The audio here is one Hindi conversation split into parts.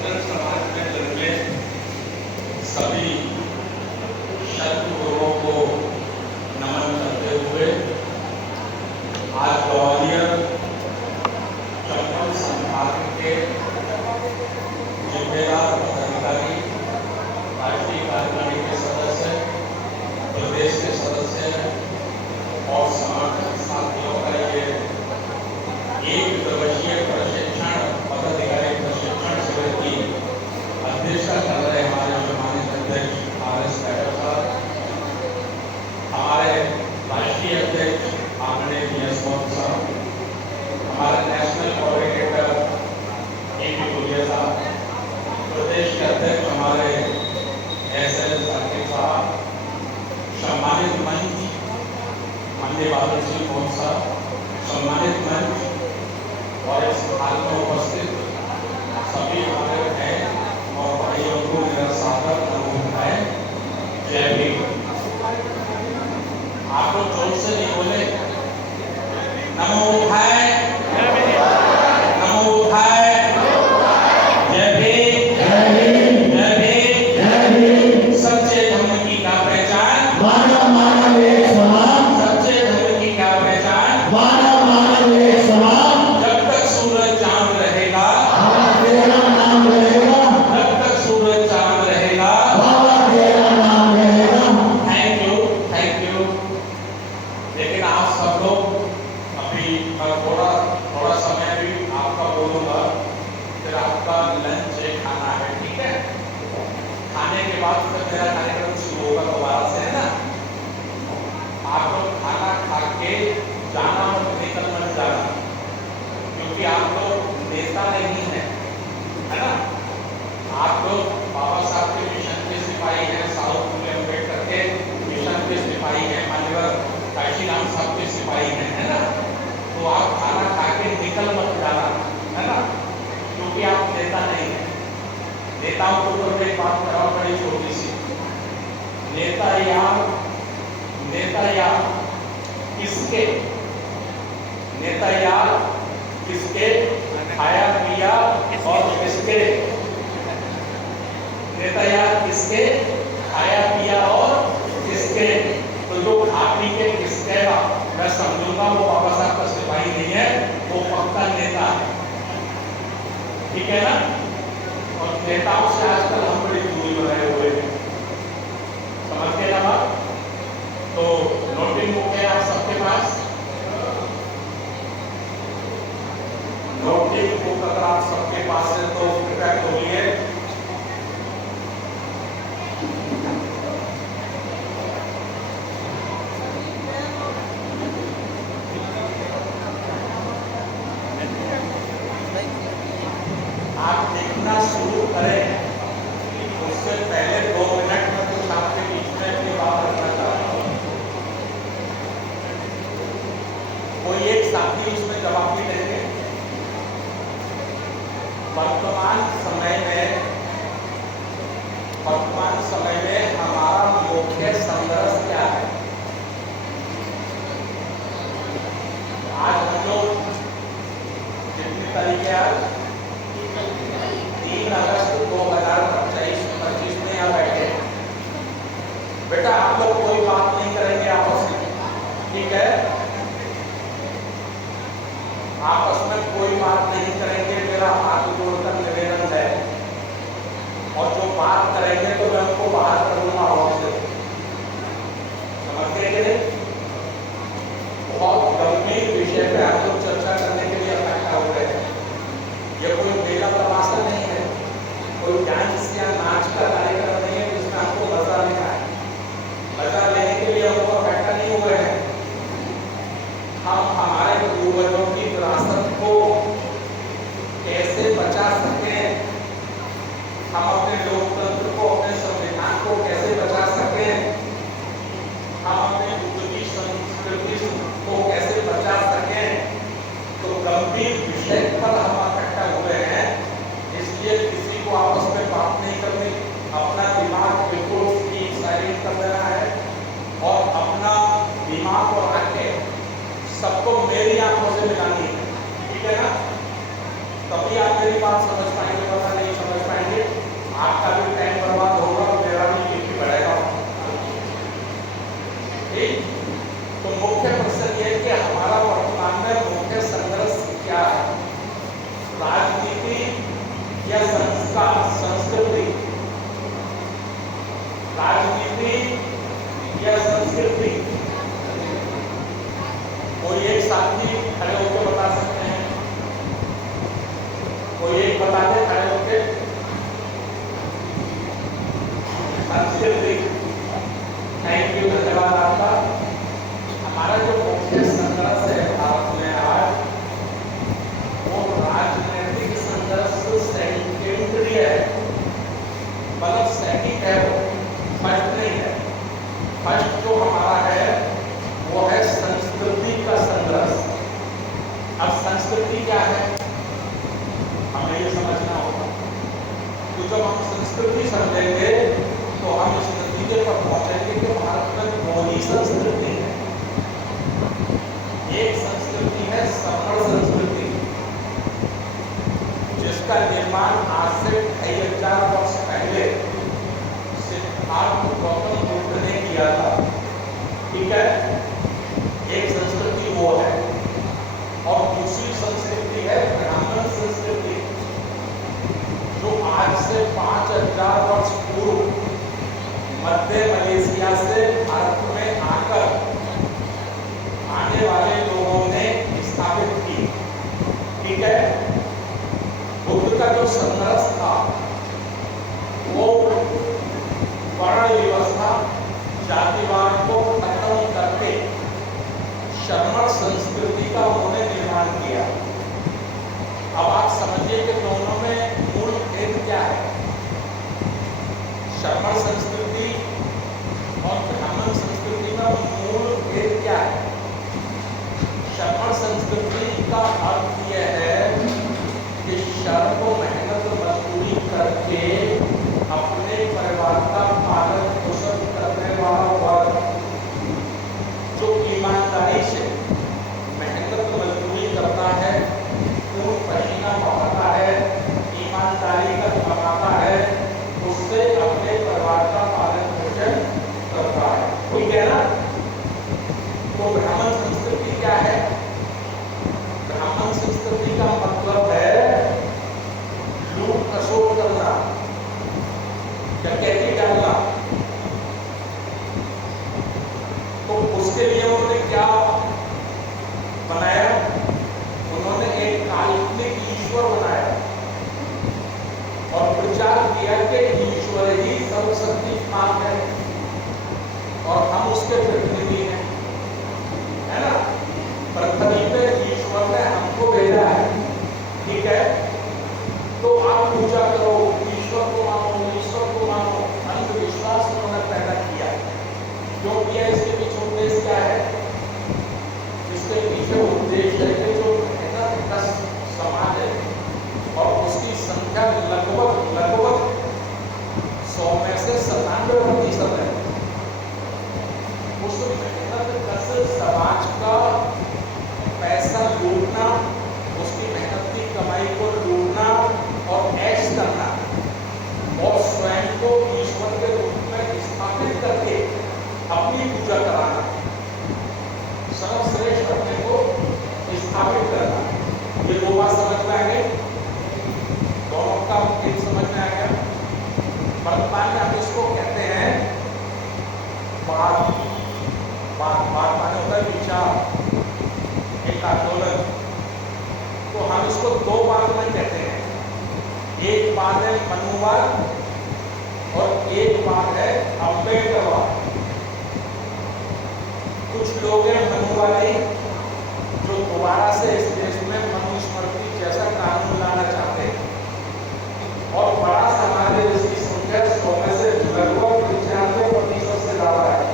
बहुजन समाज में जन्मे सभी शत्रु गुरुओं को नमन करते हुए आज ग्वालियर चंबल संभाग के जिम्मेदार पदाधिकारी, राष्ट्रीय कार्यकारिणी के सदस्य, प्रदेश के सदस्य और समर्थक साथियों का ये एक दिवसीय प्रशिक्षण पदाधिकारी प्रशिक्षण शिविर की अध्यक्षता कर रहे हमारे सम्मानित अध्यक्ष RS पैटल साहब, हमारे राष्ट्रीय अध्यक्ष आदरणीय DS मोहन साहब, हमारे नेशनल कोऑर्डिनेटर AP गुलिया साहब, प्रदेश के अध्यक्ष हमारे SL साकिब साहब, सम्मानित मंच माननीय बादल सिंह मोहन साहब, सम्मानित मंच और इस हाल में उपस्थित सभी हमारे बहन और भाइयों को मेरा सादर नमो है। जय भीम। आप लोग जोर से नहीं बोले। नमो है, नमो है, जय भीम, जय भीम। सच्चे धर्म की क्या पहचान? मानव एक समान। सच्चे धर्म की क्या पहचान? मानव एक समान। जब तक सूरज चांद रहेगा, बाबा तेरा नाम रहेगा। जब तक सूरज चांद रहेगा, बाबा तेरा नाम रहेगा। Thank you, thank you. लेकिन आप सब लोग अभी मैं थोड़ा समय भी आपका बोलूंगा, फिर आपका लंच खाना है, ठीक है? खाने के बाद फिर मेरा कार्यक्रम शुरू होगा दोबारा से, है ना? आप लोग खाना खा के जाना मत, निकल मत जाना, क्योंकि आप लोग नेता नहीं हैं, है ना? आप लोग बाबा साहब के मिशन के सिपाही हैं, साहू फूले अम्बेडकर के मिशन के सिपाही हैं, मान्यवर काशीराम साहब के सिपाही हैं, है ना? तो आप खाना खा के निकल मत जाना, है ना? क्योंकि आप नेता नहीं हैं। नेताओं को तो एक बात कराओ बड़ी छोटी सी, नेता यार किसके? नेता यार किसके? खाया पिया और किसके? नेता यार किसके? खाया पिया और किसके? तो जो खा पी के किसके का मैं समझूंगा वो बाबा साहब का सिपाही नहीं है, वो पक्का नेता है, ठीक है ना? और नेताओं से आजकल हम बड़ी दूरी बनाए हुए हैं, समझते ना बात? तो नोटिंग बुक है आप सबके पास? नोटिंग बुक अगर आप सबके पास है तो कृपया खोलिए। आप देखना शुरू करें उससे पहले 2 मिनट में कुछ आपके बीच में अपनी बात रखना चाहता हूँ। कोई एक साथी उसमें जवाब भी देंगे। वर्तमान समय में हमारा मुख्य संघर्ष क्या है? आज हम लोग कितनी तारीख है? आज 3 अगस्त 2025 में यहाँ बैठे। बेटा आप लोग कोई बात नहीं करेंगे आपस में, ठीक है? आपस में कोई बात नहीं करेंगे, मेरा हाथ जोड़कर निवेदन है। और जो बात करेंगे तो मैं उनको बाहर कर दूंगा आवाज से, समझते हैं? बहुत गंभीर विषय पे आप लोग चर्चा करने के लिए इकट्ठा हो गए हैं। ये कोई मेला तमाशा नहीं है, कोई डांस या नाच का कार्यक्रम नहीं है जिसमें आपको मजा लेना है। मजा लेने के लिए हमको इकट्ठा नहीं हुए हैं। हम हमारे पूर्वजों की विरासत को कैसे बचा सकें, हम अपने लोकतंत्र को, अपने संविधान को कैसे बचा सकें, हम अपनी पूर्वी संस्कृति को कैसे बचा सकें, तो गंभीर विषय पर हम इकट्ठा हुए हैं। इसलिए किसी को आपस में बात नहीं करनी, अपना दिमाग बिल्कुल साइलेंट कर देना है और अपना दिमाग और आंखें सबको मेरी आंखों से मिलानी है, ठीक है ना? तभी आप मेरी बात समझ या संस्कार संस्कृति, राजनीति या संस्कृति? कोई एक साथी खड़े होकर बता सकते हैं? कोई एक बता दे खड़े होकर। संस्कृति। थैंक यू, धन्यवाद आपका। हमारा जो मुख्य संघर्ष है भारत में आज, वो राजनीतिक संघर्ष सेकेंडरी है, मतलब सेकंड है, वो फर्स्ट नहीं है। फर्स्ट जो हमारा है वो है संस्कृति का संघर्ष। अब संस्कृति क्या है हमें ये समझना होगा। तो जब हम संस्कृति समझेंगे तो हम इस नतीजे पर पहुंचेंगे कि भारत में दो ही संस्कृति है। एक संस्कृति है सफल संस्कृति, जिसका निर्माण आज से 2500 वर्ष पहले सिद्धार्थ गौतम बुद्ध ने किया था। ठीक है, एक संस्कृति वो है। और दूसरी संस्कृति है ब्राह्मण संस्कृति, जो आज से 5000 वर्ष पूर्व मध्य मलेशिया से भारत में आकर आने वाले लोगों ने स्थापित की। ठीक है, बुद्ध का जो संघर्ष था वो वर्ण व्यवस्था, जातिवाद को खत्म करके श्रमण संस्कृति का उन्होंने निर्माण किया। अब आप समझिए कि दोनों में मूल भेद क्या है। श्रमण संस्कृति और ब्राह्मण संस्कृति का मूल भेद क्या है? श्रमण संस्कृति का अर्थ यह है कि श्रम को मेहनत मजदूरी करके अपने परिवार का पालन पोषण करने वाला वर्ग, जो ईमानदारी से मेहनत मजदूरी करता है, खून पसीना बहाता है, ईमानदारी का कमाता है, उससे अपने परिवार का पालन पोषण करता है। ठीक है ना? तो ब्राह्मण संस्कृति क्या है? ब्राह्मण संस्कृति का मतलब है लूट खसोट करना, डकैती डालना। तो उसके लिए उन्होंने क्या बनाया? उन्होंने एक काल्पनिक ईश्वर बनाया और प्रचार किया कि ईश्वर ही सर्वशक्तिमान है और हम उसके प्रतिनिधि हैं, है ना? पृथ्वी पे ईश्वर ने हमको भेजा है। ठीक है, तो आप पूजा करो, ईश्वर को मानो, ईश्वर को मानो। अंधविश्वास उन्होंने पैदा किया। जो किया, इसके पीछे उद्देश्य क्या है? इसके पीछे उद्देश्य है कि जो मेहनत का समाज है और उसकी संख्या लगभग 100 में से 97% है, उस मेहनत कश समाज का पैसा लूटना, उसकी मेहनत की कमाई को लूटना और ऐश करना और स्वयं को ईश्वर के रूप में स्थापित करके अपनी पूजा कराना, सर्वश्रेष्ठ अपने को स्थापित करना। ये दो बात समझ में आ गई? दोनों का एक समझ में आ गया? वर्तमान में हम इसको कहते हैं बात माने होता है विचार, एक आंदोलन। तो हम इसको दो बात में कहते हैं। एक बात है मनुवाद और एक बात है अम्बेडकरवाद। कुछ लोग हैं मनुवादी, जो दोबारा से इस देश में मनुस्मृति जैसा कानून लाना चाहते हैं, और बड़ा समाज है जिसकी संख्या 100 में से लगभग 95% से ज्यादा है।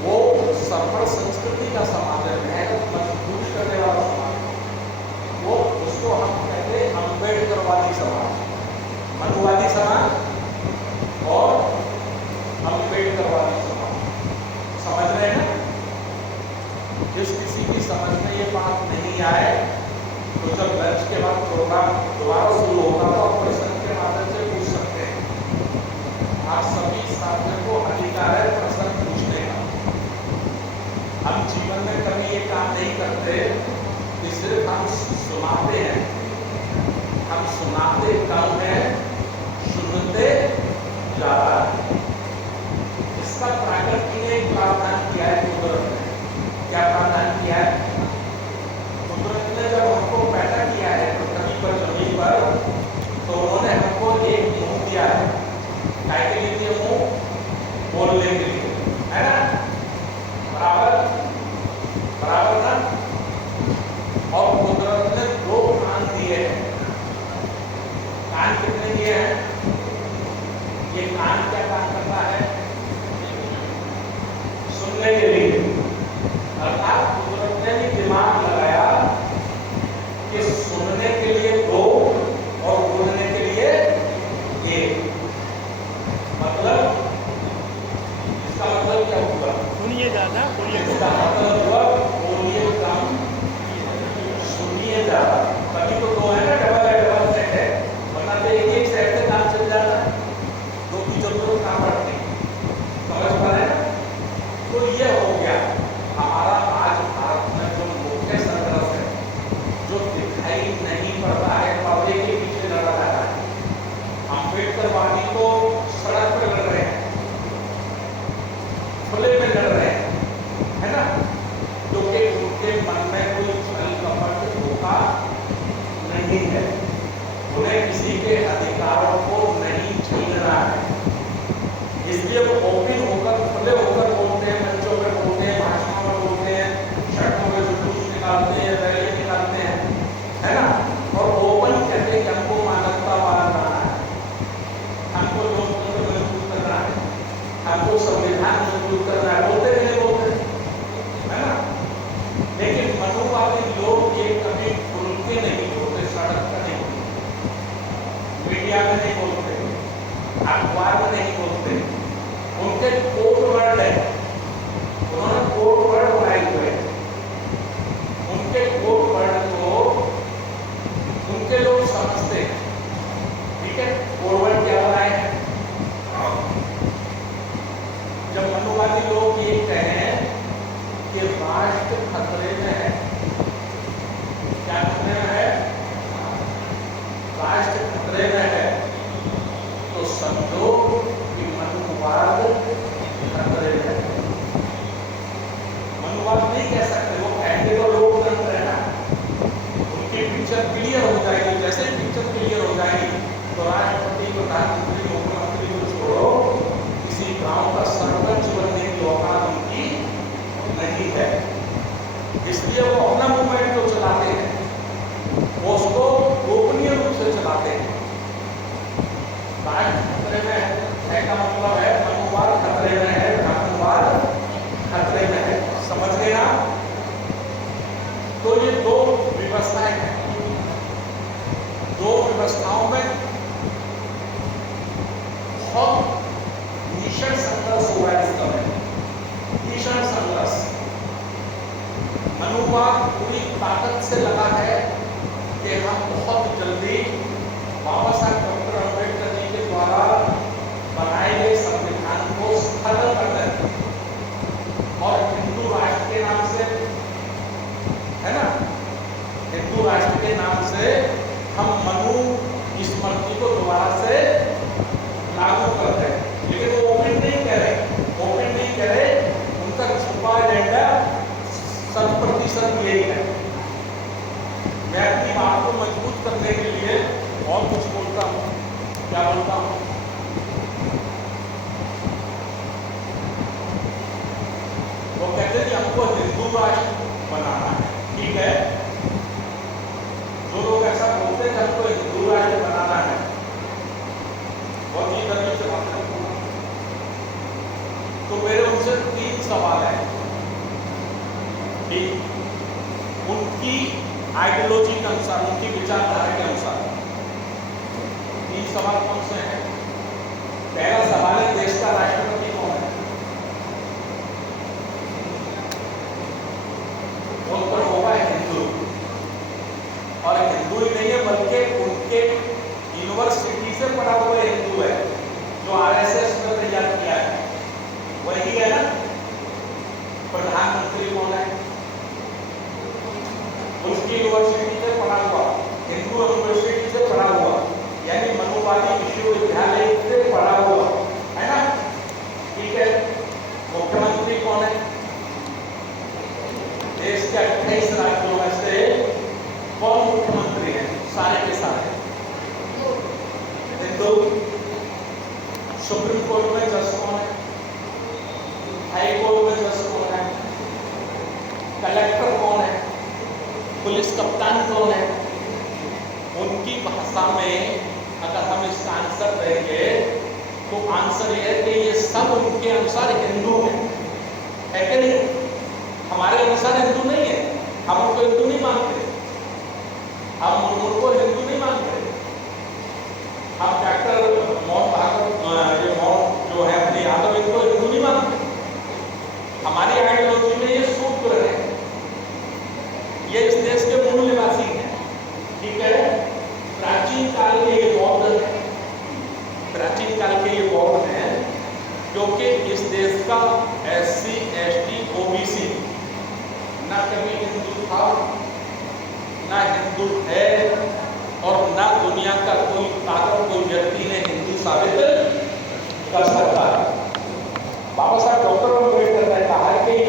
वो सफल संस्कृति का समाज है, मेहनत मजबूत करने वाला समाज। वो उसको हम कहते हैं अम्बेडकरवादी समाज, मनुवादी समाज और अम्बेडकरवादी समाज। समझ रहे हैं ना? जिस किसी की समझ में ये बात नहीं आए तो जब लंच के बाद प्रोग्राम हम सुनाते कम है, सुनते ज्यादा है। इसका प्रकृति ने एक प्रावधान किया है कुदरत ने। क्या प्रावधान किया है? कुदरत ने जब हमको पैदा किया है पृथ्वी पर, जमीन पर, तो उन्होंने हमको एक मुंह दिया है। क्या के लिए दिया मुंह? बोलने के लिए, है ना? बराबर बराबर ना? और कुदरत ने 2 कान दिए हैं। कान कितने दिए हैं? ये कान क्या काम करता है? सुनने के लिए। अर्थात कुदरत ने भी दिमाग लगाया कि सुनने के लिए 2 और बोलने के लिए 1। मतलब इसका मतलब क्या हुआ? सुनिए ज्यादा, बोलिए इसका मतलब हुआ बोलिए कम, सुनिए ज्यादा। कभी तो 2 है ना, डबल सेट है, वरना तो एक सेट से काम चल जाता है, 2 की जरूरत ना पड़ती। समझ पा रहे हैं ना? तो ये हो गया हमारा आज भारत में जो मुख्य संघर्ष है, जो दिखाई नहीं पड़ता है, पर्दे के पीछे लड़ा जाता है। अम्बेडकरवादी तो सड़क पर लड़ रहे हैं, खुले में लड़ रहे हैं, है ना? क्योंकि उनके मन में कोई छल कपट धोखा नहीं है, उन्हें किसी के अधिकारों को नहीं छीनना है। इसलिए वो ओपन होकर, खुले होकर बोलते हैं, मंचों पे बोलते हैं, भाषणों में बोलते हैं, सड़कों में जुलूस निकालते हैं, रैली निकालते हैं, है ना? और ओपन कहते हैं कि हमको मानवतावाद बनाना है, हमको लोकतंत्र मजबूत करना है, हमको संविधान मजबूत करना है। बोलते कि नहीं बोलते, है ना? लेकिन मनुवादी लोग ये कभी खुल के नहीं बोलते, सड़क पर नहीं बोलते, मीडिया में नहीं बोलते, अखबार में नहीं बोलते। उनके कोड वर्ड है, उन्होंने कोड वर्ड बनाए हुए हैं। उनके कोड वर्ड को उनके लोग समझते हैं, ठीक है? कोड वर्ड क्या बनाए हैं? जब मनुवादी लोग ये कहें कि राष्ट्र खतरे में है, क्या खतरे में है? राष्ट्र खतरे में है, तो समझो कि मनुवाद खतरे में है। मनुवाद नहीं कह सकते, वो कहते तो लोकतंत्र है ना। उनकी पिक्चर क्लियर हो जाएगी, जैसे ही पिक्चर क्लियर हो जाएगी तो राष्ट्रपति, प्रधानमंत्री, मुख्यमंत्री को छोड़ो, किसी गांव का सरपंच बनने की औकात उनकी नहीं है। इसलिए वो अपना मूवमेंट जो चलाते हैं वो उसको गोपनीय रूप से चलाते हैं। राष्ट्र खतरे में है का मतलब है मनुवाद खतरे में है, मनुवाद खतरे में है। समझ गए ना? तो ये 2 व्यवस्थाएं हैं। 2 व्यवस्थाओं में बहुत भीषण संघर्ष हुआ है इस समय, भीषण संघर्ष। मनुवाद पूरी ताकत से लगा है कि हम बहुत जल्दी बाबा साहब डॉक्टर अम्बेडकर जी के द्वारा बनाए गए संविधान को खत्म कर दें और हिंदू राष्ट्र के नाम से, है ना, हिंदू राष्ट्र के नाम से हम मनु स्मृति को दोबारा से लागू कर दें। लेकिन वो ओपन नहीं कह रहे, ओपन नहीं कह रहे, उनका छुपा एजेंडा 100% यही है। मैं अपनी बात को मजबूत करने के लिए और कुछ बोलता हूँ। क्या बोलता हूँ? वो कहते हैं कि हमको हिंदू राष्ट्र बनाना है, ठीक है? जो लोग ऐसा बोलते हैं कि हमको हिंदू राष्ट्र बनाना है, बहुत ही गर्मी से बात करता हूँ, तो मेरे उनसे 3 सवाल है। ठीक, उनकी आइडियोलॉजी के अनुसार, उनकी विचारधारा के अनुसार 3 सवाल कौन से हैं? पहला सवाल है, देश का राष्ट्रपति कौन है? उत्तर होगा हिंदू, और हिंदू ही नहीं है बल्कि उनके यूनिवर्सिटी से पढ़ा हुआ हिंदू है, जो आरएसएस में तैयार किया है, वही है ना। प्रधानमंत्री कौन है? उसकी यूनिवर्सिटी से पढ़ा हुआ, हिंदू यूनिवर्सिटी से पढ़ा हुआ हिंदू। सुप्रीम कोर्ट में जज कौन है, हाई कोर्ट में जज कौन है, कलेक्टर कौन है, पुलिस कप्तान कौन है, उनकी भाषा में अगर हम इसका आंसर देंगे तो आंसर ये है कि ये सब उनके अनुसार हिंदू है कि नहीं? हमारे अनुसार हिंदू नहीं है, हम उनको हिंदू नहीं मानते, हम उनको हिंदू नहीं मानते। हम डॉक्टर मोहन भागवत जो है अपने यादव, इनको हिंदू नहीं मानते। हमारी आइडियोलॉजी में ये शूद्र है, ये इस देश के मूल निवासी हैं, ठीक है। प्राचीन काल के ये बौद्ध हैं, प्राचीन काल के ये बौद्ध हैं, क्योंकि इस देश का SC ST OBC ना कभी हिंदू था, ना हिंदू है, और ना दुनिया का कोई व्यक्ति ने हिंदू साबित कर सकता।